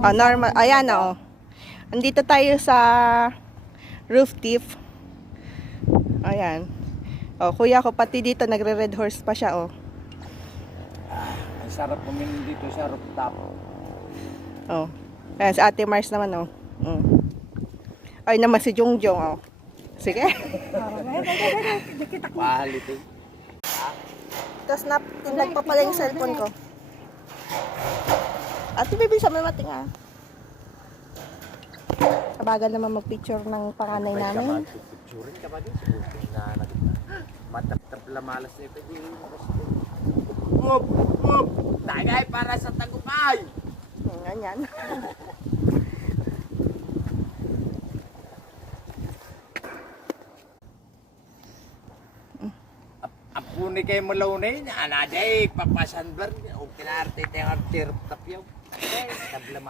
Oh, normal. Ayan oh. Andito tayo sa roof tip. Ayan. Oh, kuya ko pati dito nagre-red horse pa siya oh. Ang sarap kumain dito sa rooftop. Oh. Ayan, si Ate Mars naman oh. Ay naman si Jongjong oh. Sige. Quality. Tapos tinag pa pala yung cellphone ko. Ate, bibilisan mo mating ah. Kabagal naman mag-picture ng panganay namin. Picturein ka ba din? Siguro na matap-tap lamalas na ito. Up! Up! Tagay para sa tagupay! Ganyan. Apo ni kayo malaunay niya. Anaday, papasanbar. O kinarte tayo ang tirap-tap yaw. Tabla